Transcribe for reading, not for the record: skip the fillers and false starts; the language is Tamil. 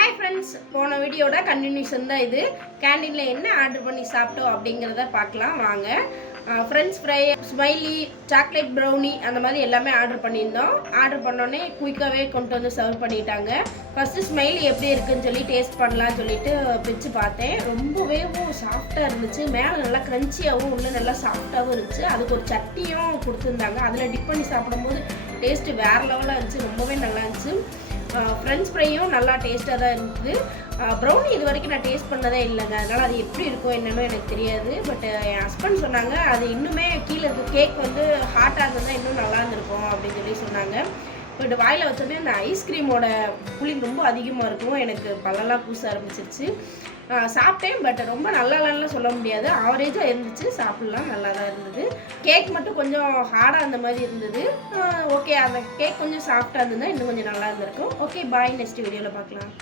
Hi friends, போன வீடியோட கண்டினியூஷன் தான் இது. கேண்டீன்ல என்ன ஆர்டர் பண்ணி சாப்பிட்டோம் அப்படிங்கிறத பார்க்கலாம் வாங்க. French fry, smiley, chocolate brownie அந்த மாதிரி எல்லாமே ஆர்டர் பண்ணியிருந்தோம். ஆர்டர் பண்ணோடனே குயிக்காகவே கொண்டு வந்து சர்வ் பண்ணிட்டாங்க. ஃபஸ்ட்டு ஸ்மைலி எப்படி இருக்குன்னு சொல்லி டேஸ்ட் பண்ணலான்னு சொல்லிட்டு பிரித்து பார்த்தேன். ரொம்பவே சாஃப்டாக இருந்துச்சு. மேலே நல்லா க்ரன்ச்சியாகவும் உள்ளே நல்லா சாஃப்டாகவும் இருந்துச்சு. அதுக்கு ஒரு சட்னியும் கொடுத்துருந்தாங்க. அதில் டிப் பண்ணி சாப்பிடும்போது டேஸ்ட்டு வேறு லெவலாக இருந்துச்சு. ரொம்பவே நல்லா இருந்துச்சு. ஃப்ரெஞ்ச் ஃப்ரையும் நல்லா டேஸ்ட்டாக தான் இருந்தது. ப்ரௌனி இது வரைக்கும் நான் டேஸ்ட் பண்ணதே இல்லைங்க. அதனால் அது எப்படி இருக்கும் என்னன்னு எனக்கு தெரியாது. பட் என் ஹஸ்பண்ட் சொன்னாங்க அது இன்னுமே கீழே இருக்க கேக் வந்து ஹாட்டாக இருந்தால் இன்னும் நல்லா இருந்திருக்கும் அப்படின்னு சொல்லி சொன்னாங்க. பட் வாயில் வச்சோடனே அந்த ஐஸ்கிரீமோட புளி ரொம்ப அதிகமாக இருக்கும். எனக்கு பல்லெல்லாம் பூச ஆரம்பிச்சிருச்சு. சாப்பிட்டேன். பட் ரொம்ப நல்லாலாம் சொல்ல முடியாது. ஆவரேஜாக இருந்துச்சு. சாப்பிட்லாம் நல்லா தான் இருந்தது. கேக் மட்டும் கொஞ்சம் ஹார்டாக அந்த மாதிரி இருந்தது. ஓகே, அந்த கேக் கொஞ்சம் சாஃப்டாக இருந்ததுன்னா இன்னும் கொஞ்சம் நல்லா இருந்திருக்கும். ஓகே, பாய். நெக்ஸ்ட் வீடியோவில் பார்க்கலாம்.